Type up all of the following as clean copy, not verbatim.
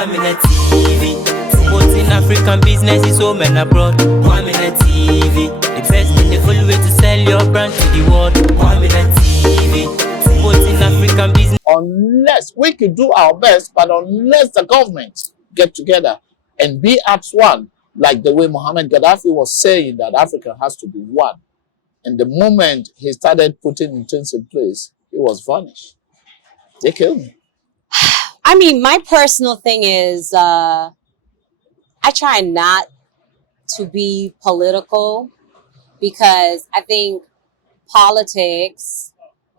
Kwaminat TV, promoting African businesses home and abroad. Kwaminat TV, the best and the full way to sell your brand to the world. Kwaminat TV, promoting African business. Unless we could do our best, but unless the government get together and be at one, like the way Mohammed Gaddafi was saying that Africa has to be one. And the moment he started putting things in place, he was vanished. They killed me. I mean, my personal thing is, I try not to be political because I think politics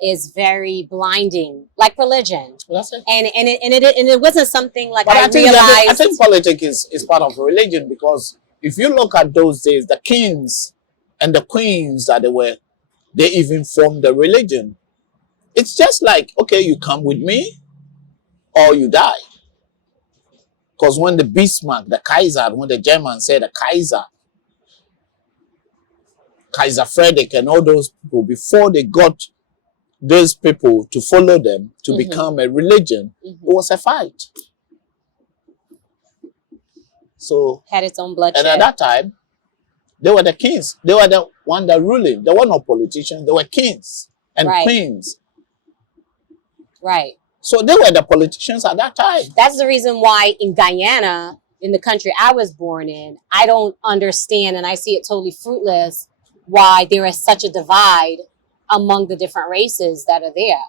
is very blinding, like religion. Well, that's it. And it wasn't something like But I realized. I think politics is part of religion, because if you look at those days, the kings and the queens that they even formed the religion. It's just like, okay, you come with me or you die. Because when the Bismarck, the Kaiser, when the Germans said the Kaiser Frederick and all those people, before they got those people to follow them to become a religion, it was a fight. So had its own bloodshed. And at that time, they were the kings. They were the one that ruling. They were not politicians. They were kings and queens. Right. So they were the politicians at that time. That's the reason why in Guyana, in the country I was born in, I don't understand, and I see it totally fruitless, why there is such a divide among the different races that are there.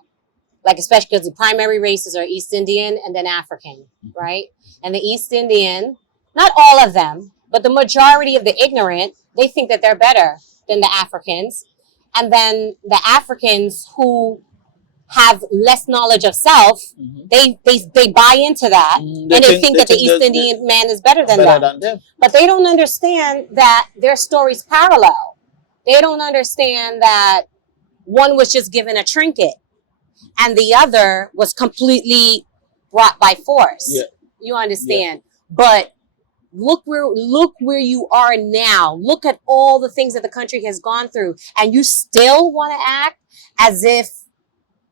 Like, especially because the primary races are East Indian and then African, right? And the East Indian, not all of them, but the majority of the ignorant, they think that they're better than the Africans. And then the Africans who have less knowledge of self, they buy into that, and they think that the East Indian man is better than them. But they don't understand that their stories parallel. They don't understand that one was just given a trinket and the other was completely brought by force. Yeah. You understand? Yeah. But look where you are now. Look at all the things that the country has gone through, and you still want to act as if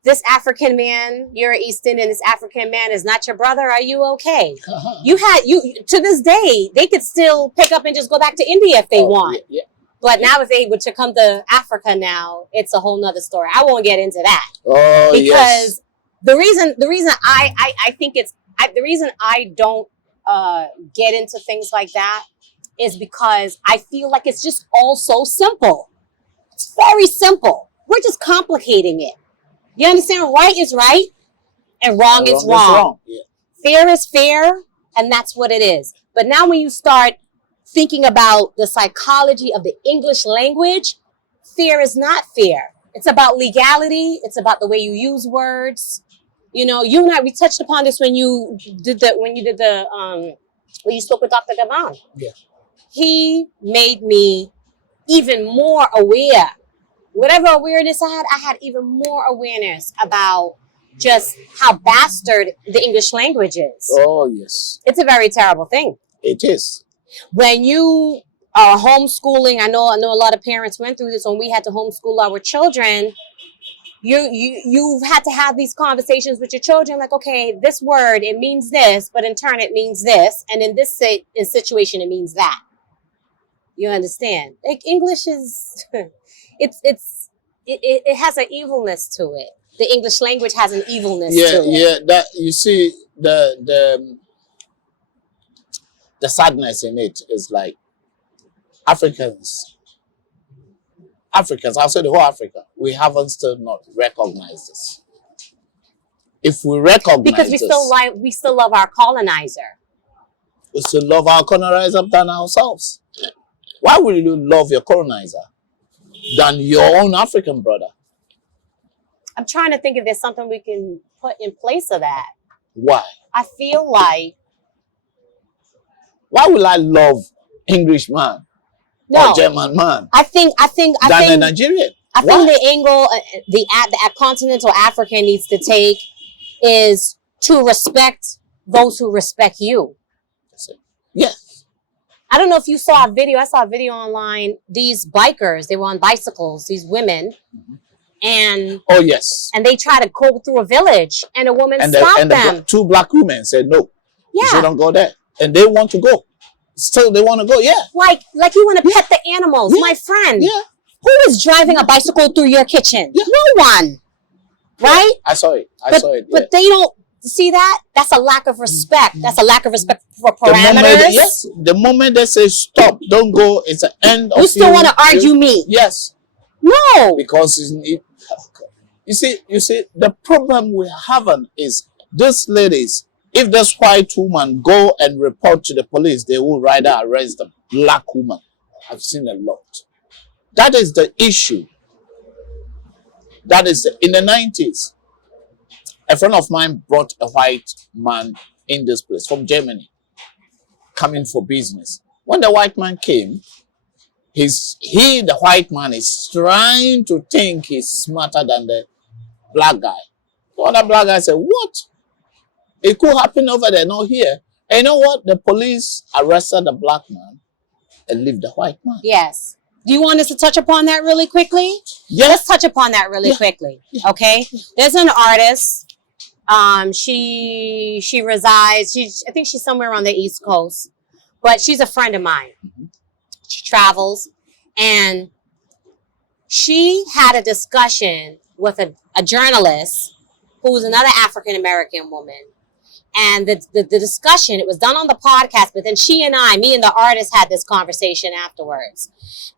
this African man, you're an East Indian, this African man is not your brother. Are you okay? You to this day, they could still pick up and just go back to India if they want. Yeah. But now if they were to come to Africa now, it's a whole nother story. I won't get into that. Oh, because the reason I think the reason I don't get into things like that is because I feel like it's just all so simple. It's very simple. We're just complicating it. You understand? Right is right and wrong is wrong. Yeah. Fair is fair, and that's what it is. But now when you start thinking about the psychology of the English language, fair is not fair. It's about legality. It's about the way you use words. You know, you and I, we touched upon this when you spoke with Dr. Gavan. Yeah. He made me even more aware. Whatever awareness I had even more awareness about just how bastard the English language is. Oh, yes. It's a very terrible thing. It is. When you are homeschooling, I know a lot of parents went through this when we had to homeschool our children. You've had to have these conversations with your children, like, okay, this word, it means this, but in turn it means this, and in this situation it means that. You understand? Like, English is it has an evilness to it. The English language has an evilness to it. Yeah, that you see the sadness in it is like Africans, I'll say the whole Africa, we haven't still not recognized this. If we recognize because we still love our colonizer. We still love our colonizer than ourselves. Why would you love your colonizer than your own African brother? I'm trying to think if there's something we can put in place of that. Why? I feel like, why will I love English man or German man? I think a Nigerian. I think the angle the continental African needs to take is to respect those who respect you. Yes. I don't know if you saw a video. I saw a video online. These bikers, they were on bicycles, these women. And oh, yes. And they tried to go through a village, and a woman stopped them. And two black women said no. You Yeah. say don't go there. And they want to go. Still, they want to go. Yeah. Like you want to pet the animals. Yeah. My friend. Yeah. Who is driving a bicycle through your kitchen? Yeah. No one. Right? I saw it. I saw it. But they don't see that. That's a lack of respect. That's a lack of respect for The parameters. moment, yes. The moment they say stop, don't go, it's the end of You still want to argue me? Yes. No. Because you see, the problem we're having is these ladies, if this white woman go and report to the police, they will rather arrest the black woman. I've seen a lot. That is the issue. That is in the 90s. A friend of mine brought a white man in this place from Germany, coming for business. When the white man came, the white man is trying to think he's smarter than the black guy. The other black guy said, what? It could happen over there, not here. And you know what? The police arrested the black man and leave the white man. Yes. Do you want us to touch upon that really quickly? Yeah. Let's touch upon that really quickly. Okay. There's an artist. She resides. I think she's somewhere on the East Coast, but she's a friend of mine. She travels, and she had a discussion with a journalist who was another African American woman. And the discussion, it was done on the podcast, but then me and the artist had this conversation afterwards.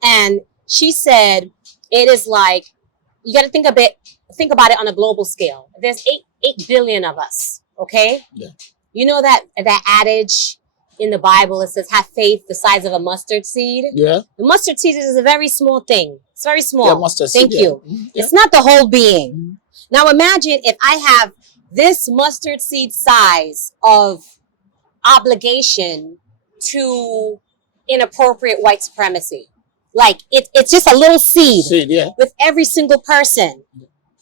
And she said, it is like, you got to think about it on a global scale. There's 8 billion of us, okay? Yeah. You know that adage in the Bible, it says, have faith the size of a mustard seed? Yeah. The mustard seed is a very small thing. It's very small. Yeah, mustard seed, Thank you. Yeah. It's not the whole being. Now imagine if I have this mustard seed size of obligation to inappropriate white supremacy. Like it's just a little seed Yeah. with every single person.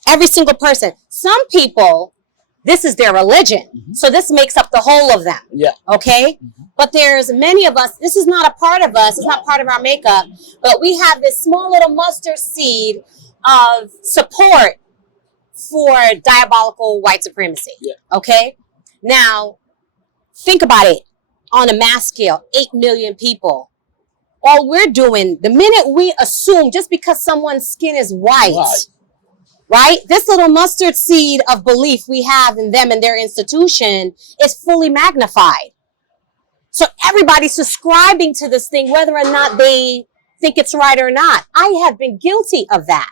Every single person. Some people, this is their religion. So this makes up the whole of them. Yeah. Okay? But there's many of us, this is not a part of us, it's not part of our makeup, but we have this small little mustard seed of support for diabolical white supremacy. Yeah. Okay? Now, think about it on a mass scale, 8 million people. All we're doing, the minute we assume just because someone's skin is white, right? This little mustard seed of belief we have in them and their institution is fully magnified. So everybody's subscribing to this thing, whether or not they think it's right or not. I have been guilty of that.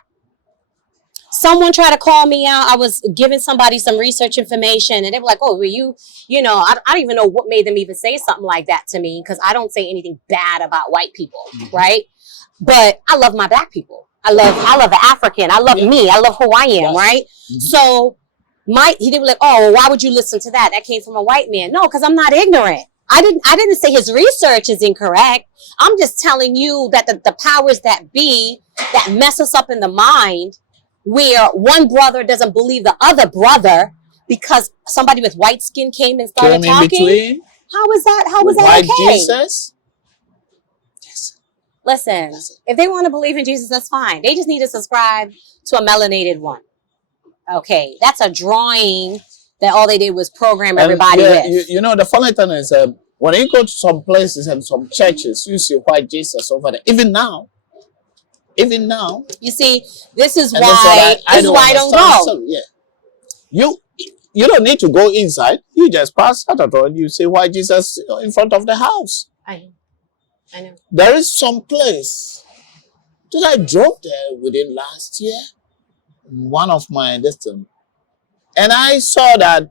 Someone tried to call me out. I was giving somebody some research information and they were like, oh, were you know, I don't even know what made them even say something like that to me because I don't say anything bad about white people, right? But I love my black people. I love the African. I love me. I love who I am, right? So they were like, oh, well, why would you listen to that? That came from a white man. No, because I'm not ignorant. I didn't say his research is incorrect. I'm just telling you that the powers that be that mess us up in the mind, where one brother doesn't believe the other brother because somebody with white skin came and started talking. How is that? How was that white okay? Jesus? Yes. Listen, if they want to believe in Jesus, that's fine. They just need to subscribe to a melanated one. Okay, that's a drawing that all they did was program everybody with. You know, the funny thing is, when you go to some places and some churches, you see white Jesus over there. Even now. You see, this is And why I don't go. So, yeah. You don't need to go inside. You just pass out of and you say white Jesus in front of the house. I know. There is some place that I drove there within last year. One of my distance. And I saw that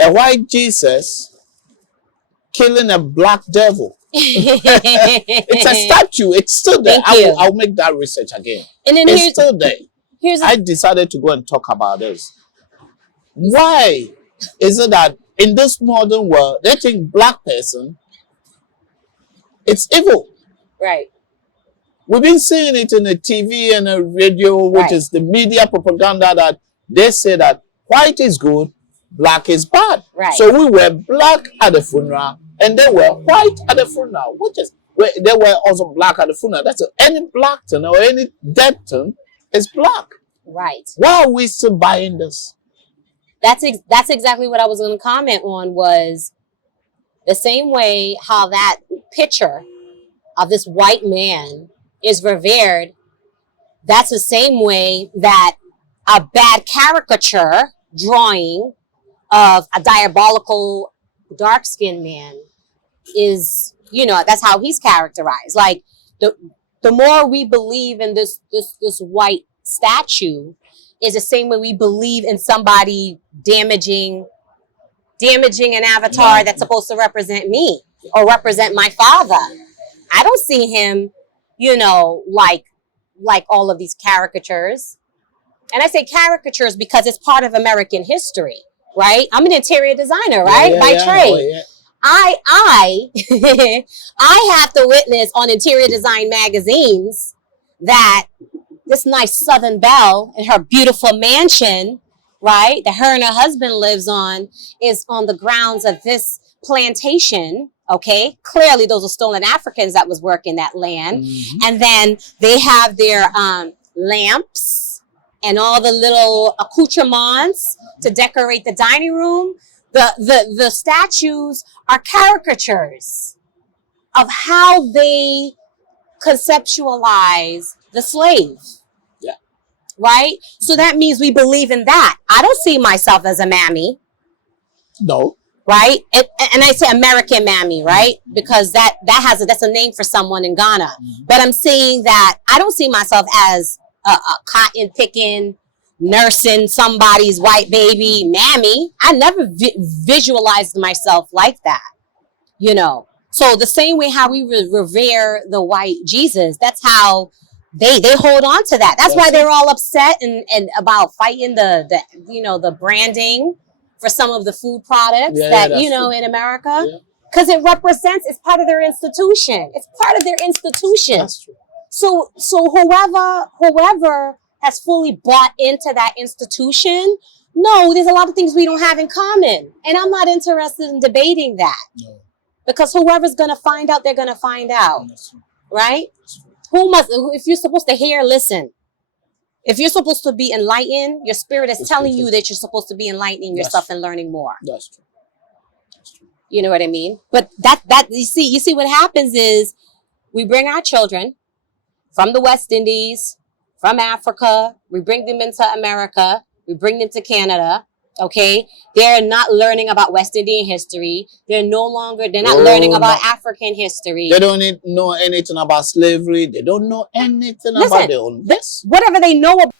a white Jesus killing a black devil. It's a statue. It's still there. I'll make that research again. And then it's still there. I decided to go and talk about this. Why is it that in this modern world, they think black person, it's evil? Right. We've been seeing it in the TV and the radio, which is the media propaganda that they say that white is good, black is bad. Right. So we were black at the funeral and they were white at the funeral, they were also black at the funeral. That's any black thing or any dead thing is black. Right. Why are we still buying this? That's exactly what I was going to comment on was The same way how that picture of this white man is revered, that's the same way that a bad caricature drawing of a diabolical dark-skinned man is, that's how he's characterized. Like the more we believe in this white statue is the same way we believe in somebody damaging an avatar that's supposed to represent me or represent my father. I don't see him, like all of these caricatures. And I say caricatures because it's part of American history, right? I'm an interior designer, right? By trade. Oh, yeah. I have to witness on interior design magazines that this nice Southern belle in her beautiful mansion, right, that her and her husband lives on, is on the grounds of this plantation. Okay, clearly those are stolen Africans that was working that land. Mm-hmm. And then they have their lamps and all the little accoutrements to decorate the dining room. The statues are caricatures of how they conceptualize the slave. Yeah. Right? So that means we believe in that. I don't see myself as a mammy. No. Right? And I say American mammy, right? Because that's a name for someone in Ghana. Mm-hmm. But I'm saying that I don't see myself as a cotton picking, nursing somebody's white baby mammy. I never visualized myself like that, So the same way how we revere the white Jesus, that's how they hold on to that. That's why they're all upset and about fighting the branding for some of the food products in America, because it represents, it's part of their institution. It's part of their institution. That's true. So whoever has fully bought into that institution, no, there's a lot of things we don't have in common. And I'm not interested in debating that. No. Because whoever's going to find out, they're going to find out. Right? If you're supposed to hear, listen. If you're supposed to be enlightened, your spirit is telling you that you're supposed to be enlightening yourself and learning more. That's true. You know what I mean? But that you see what happens is we bring our children from the West Indies, from Africa, we bring them into America, we bring them to Canada, okay? They're not learning about West Indian history. They're not learning about African history. They don't know anything about slavery. They don't know anything about their own. Yes. Whatever they know,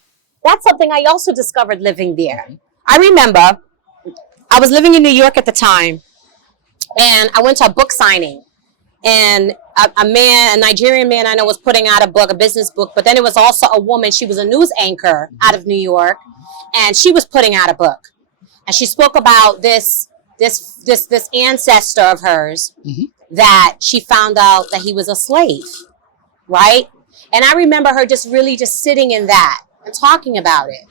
that's something I also discovered living there. I remember I was living in New York at the time, and I went to a book signing. And a Nigerian man I know was putting out a book, a business book, but then it was also a woman. She was a news anchor out of New York, and she was putting out a book. And she spoke about this ancestor of hers that she found out that he was a slave, right? And I remember her just sitting in that and talking about it.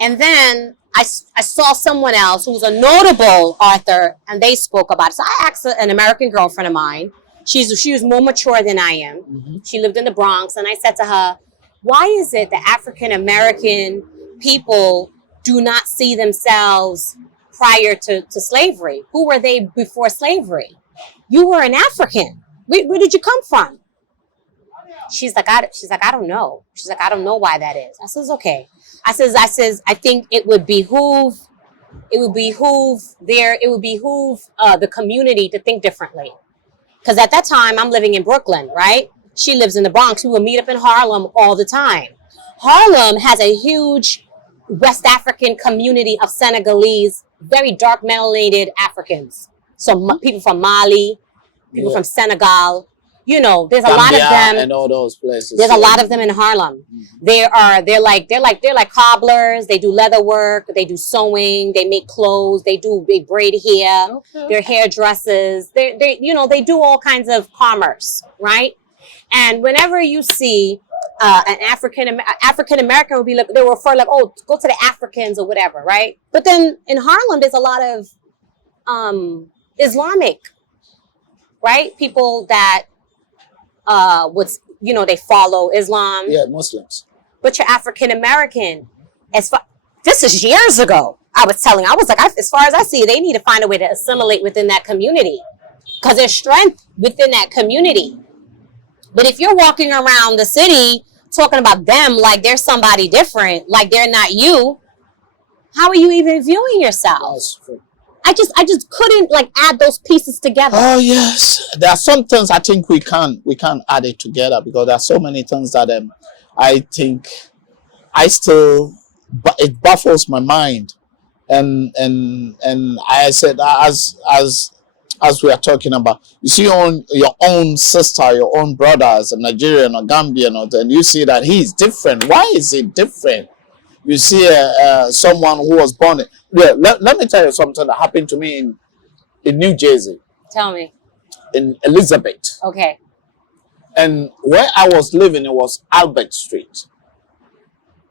And then I saw someone else who was a notable author, and they spoke about it. So I asked an American girlfriend of mine. She was more mature than I am. Mm-hmm. She lived in the Bronx. And I said to her, why is it that African-American people do not see themselves prior to slavery? Who were they before slavery? You were an African. Where did you come from? She's like, I don't know. She's like, I don't know why that is. I says, okay. I says, I think it would behoove the community to think differently. Because at that time, I'm living in Brooklyn, right? She lives in the Bronx. We would meet up in Harlem all the time. Harlem has a huge West African community of Senegalese, very dark melanated Africans. So people from Mali, people from Senegal. There's a lot of them, and all those places. There's a lot of them in Harlem. Mm-hmm. They're like cobblers. They do leather work. They do sewing. They make clothes. They braid hair. Okay. They're hairdressers. They do all kinds of commerce, right? And whenever you see an African American would be like, they refer like, oh, go to the Africans or whatever, right? But then in Harlem, there's a lot of Islamic, right? People that they follow Islam. Yeah, Muslims. But you're African American. This is years ago. I was like, as far as I see, they need to find a way to assimilate within that community. because there's strength within that community. But if you're walking around the city talking about them like they're somebody different, like they're not you, how are you even viewing yourself? I just couldn't like add those pieces together. Oh yes, there are some things I think we can't add it together, because there are so many things that I think it baffles my mind, and I said, as we are talking about, you see your own sister, your own brother as a Nigerian or Gambian, and you see that he is different. Why is he different? You see someone who was born. Let me tell you something that happened to me in New Jersey. Tell me. In Elizabeth. Okay. And where I was living, it was Albert Street.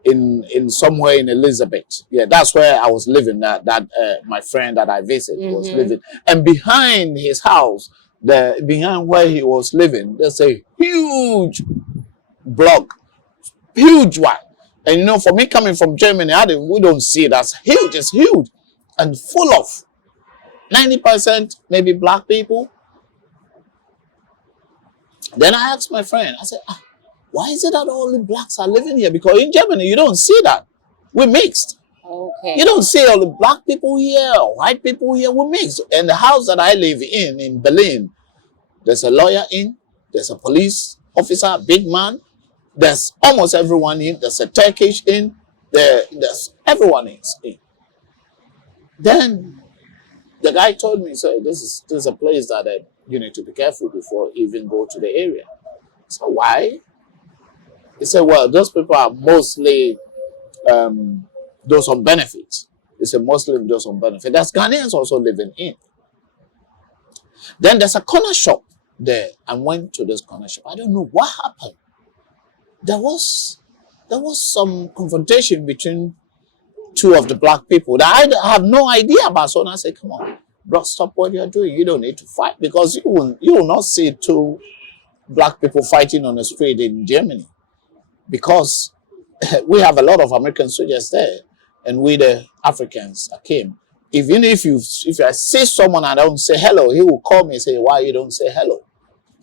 In somewhere in Elizabeth. Yeah, that's where I was living. That my friend that I visited was living. And behind his house, behind where he was living, there's a huge block, huge one. And you know, for me coming from Germany, we don't see it as huge. It's huge and full of 90% maybe black people. Then I asked my friend, I said, why is it that all the blacks are living here? Because in Germany, you don't see that. We're mixed. Okay. You don't see all the black people here, white people here. We're mixed. And the house that I live in Berlin, there's a lawyer in, there's a police officer, big man. There's almost everyone in. There's a Turkish in. There's everyone in. Then the guy told me, so this is a place that you need to be careful before you even go to the area. So why? He said, well, those people are mostly those on benefits. He said, mostly those on benefits. There's Ghanaians also living in. Then there's a corner shop there. I went to this corner shop. I don't know what happened. There was some confrontation between two of the black people that I have no idea about. So I said, come on, bro, stop what you're doing. You don't need to fight, because you will not see two black people fighting on the street in Germany, because we have a lot of American soldiers there, and we the Africans that came. Even if I see someone and I don't say hello, he will call me and say, why you don't say hello?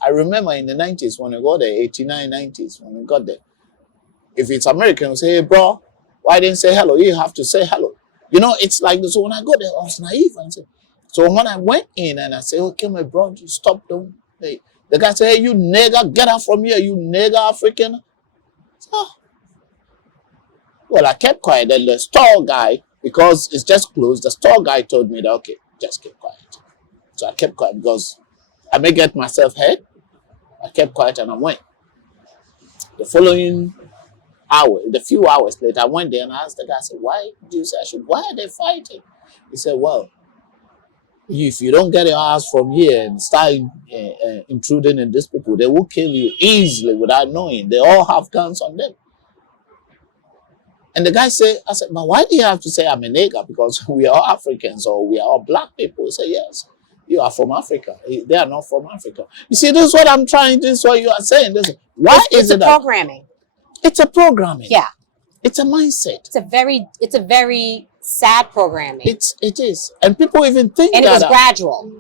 I remember in the 90s when we got there, 89, 90s, when we got there. If it's American, we say, hey, bro, why didn't say hello? You have to say hello. You know, it's like this. So when I got there, I was naive. So when I went in and I said, okay, my bro, stop. Don't. Hey. The guy said, hey, you nigger, get out from here, you nigger African. So, well, I kept quiet. And the store guy, because it's just closed, the store guy told me that, okay, just keep quiet. So I kept quiet because I may get myself hurt. I kept quiet and I went. The following hour, the few hours later, I went there and I asked the guy, I said, why do you say I should? Why are they fighting? He said, well, if you don't get your ass from here and start intruding in these people, they will kill you easily without knowing. They all have guns on them. And the guy said, I said, but why do you have to say I'm a nigger? Because we are all Africans or we are all black people. He said, yes. You are from Africa. They are not from Africa. You see, this is what I'm trying. This is what you are saying. Why is it programming? It's a programming. Yeah. It's a mindset. It's a very sad programming. It is. And people even think and that. And it was gradual.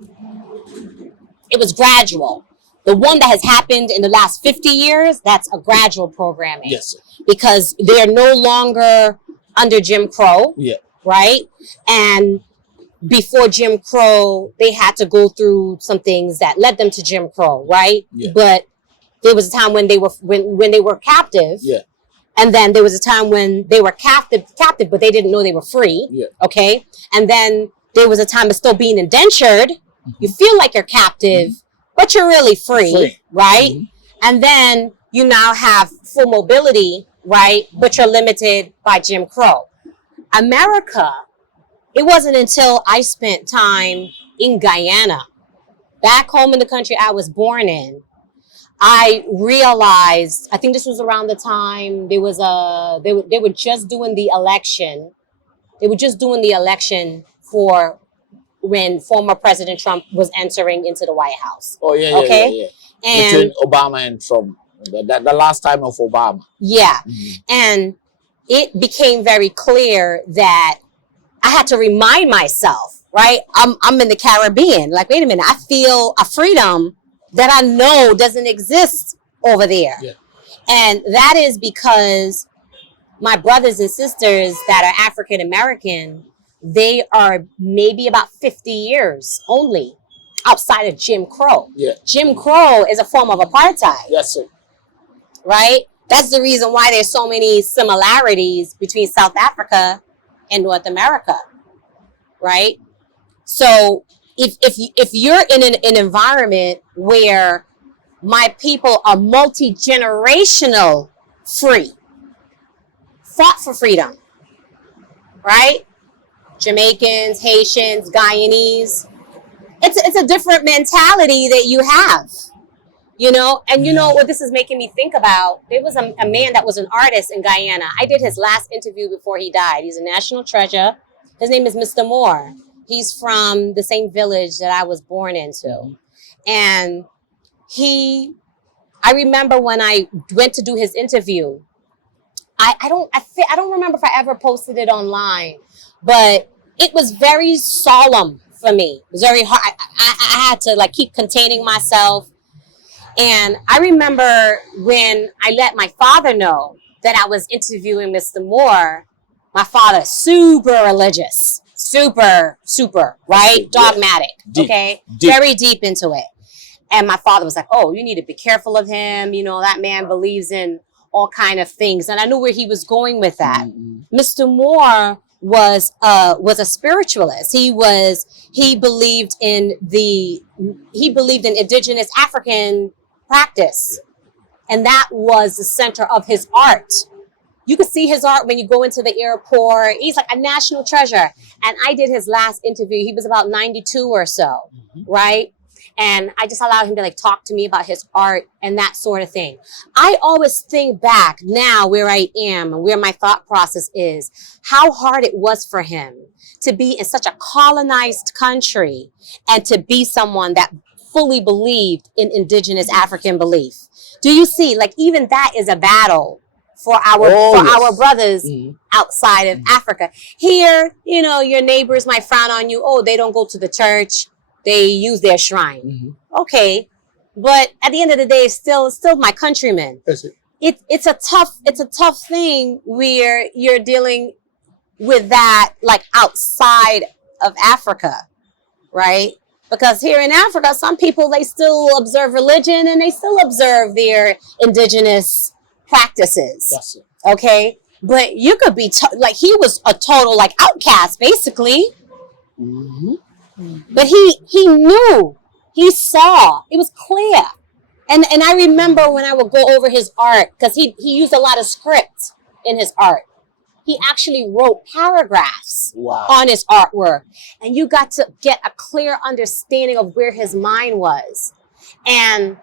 It was gradual. The one that has happened in the last 50 years, that's a gradual programming. Yes. Because they are no longer under Jim Crow. Yeah. Right? And before Jim Crow, they had to go through some things that led them to Jim Crow, right? Yeah. But there was a time when they were captive. Yeah. And then there was a time when they were captive, but they didn't know they were free. Yeah. Okay. And then there was a time of still being indentured. Mm-hmm. You feel like you're captive, but you're really free. Right? Mm-hmm. And then you now have full mobility, right? But you're limited by Jim Crow. America, it wasn't until I spent time in Guyana, back home in the country I was born in, I realized, I think this was around the time they were just doing the election. They were just doing the election for when former President Trump was entering into the White House. Oh, yeah, okay? yeah. And between Obama and Trump, the last time of Obama. Yeah. Mm-hmm. And it became very clear that I had to remind myself right? I'm in the Caribbean. Like, wait a minute, I feel a freedom that I know doesn't exist over there. Yeah. And that is because my brothers and sisters that are African American, they are maybe about 50 years only outside of Jim Crow. Yeah. Jim Crow is a form of apartheid. Yes, sir. Right? That's the reason why there's so many similarities between South Africa and North America. Right? So if you're in an environment where my people are multi-generational free, fought for freedom, right? Jamaicans, Haitians, Guyanese. It's a different mentality that you have, you know? And you know what this is making me think about? There was a man that was an artist in Guyana. I did his last interview before he died. He's a national treasure. His name is Mr. Moore. He's from the same village that I was born into. And I remember when I went to do his interview, I don't remember if I ever posted it online, but it was very solemn for me. It was very hard. I had to like keep containing myself. And I remember when I let my father know that I was interviewing Mr. Moore, my father, super religious, super, right? Dogmatic, Deep. Okay? Deep. Very deep into it. And my father was like, oh, you need to be careful of him. You know, that man believes in all kind of things. And I knew where he was going with that. Mr. Moore was a spiritualist. He believed in indigenous African practice. And that was the center of his art. You could see his art when you go into the airport. He's like a national treasure. And I did his last interview. He was about 92 or so, right? And I just allowed him to like talk to me about his art and that sort of thing. I always think back now where I am and where my thought process is, how hard it was for him to be in such a colonized country and to be someone that fully believed in indigenous African belief. Do you see? Like even that is a battle for our brothers outside of Africa. Here, you know, your neighbors might frown on you. Oh, they don't go to the church. They use their shrine. Okay. But at the end of the day, it's still my countrymen. It's a tough thing where you're dealing with that like outside of Africa, right? Because here in Africa, some people, they still observe religion and they still observe their indigenous practices. Okay. But you could be like, he was a total like outcast basically. But he knew, he saw, it was clear. And I remember when I would go over his art, because he used a lot of script in his art. He actually wrote paragraphs on his artwork. And you got to get a clear understanding of where his mind was. And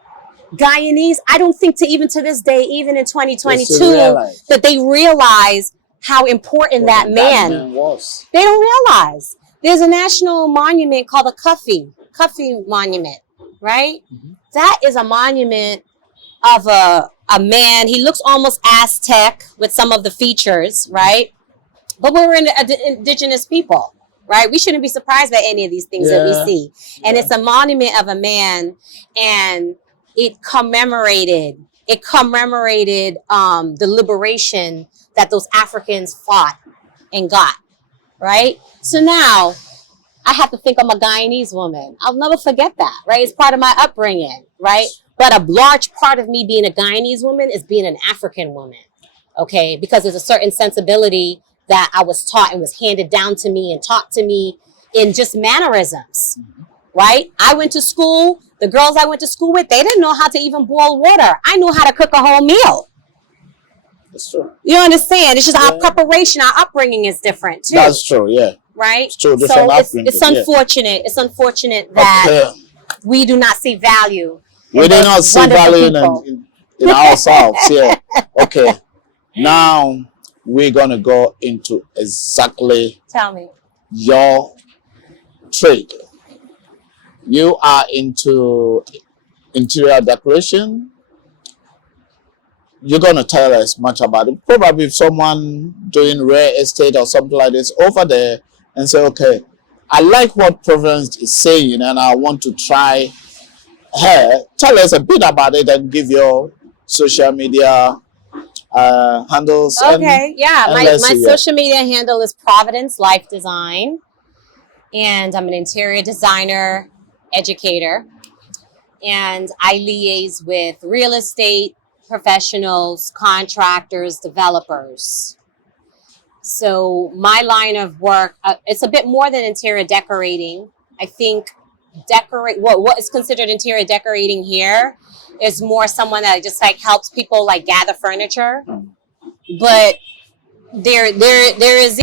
Guyanese, I don't think to this day, even in 2022, that they realize how important that man was. They don't realize. There's a national monument called the Kofi Monument, right? That is a monument of a man. He looks almost Aztec with some of the features, right? But we're indigenous people, right? We shouldn't be surprised by any of these things that we see. And it's a monument of a man, and it commemorated the liberation that those Africans fought and got. Right? So now I have to think I'm a Guyanese woman. I'll never forget that, right? It's part of my upbringing, right? But a large part of me being a Guyanese woman is being an African woman, okay? Because there's a certain sensibility that I was taught and was handed down to me and taught to me in just mannerisms, right? I went to school, the girls I went to school with, they didn't know how to even boil water. I knew how to cook a whole meal. That's true. You understand? It's just our preparation, our upbringing is different too. That's true, Right? It's true, so it's unfortunate. It's unfortunate that we do not see value. We do not see value in ourselves. Okay. Now we're gonna go into exactly Tell me. your trade. You are into interior decoration. You're going to tell us much about it. Probably if someone doing real estate or something like this over there and say, okay, I like what Providence is saying, and I want to try her. Tell us a bit about it and give your social media handles. Okay, yeah. and My let's see, yeah. social media handle is Providence Life Design, and I'm an interior designer, educator, and I liaise with real estate professionals, contractors, developers. So my line of work, it's a bit more than interior decorating. I think what is considered interior decorating here is more someone that just like helps people like gather furniture. But there is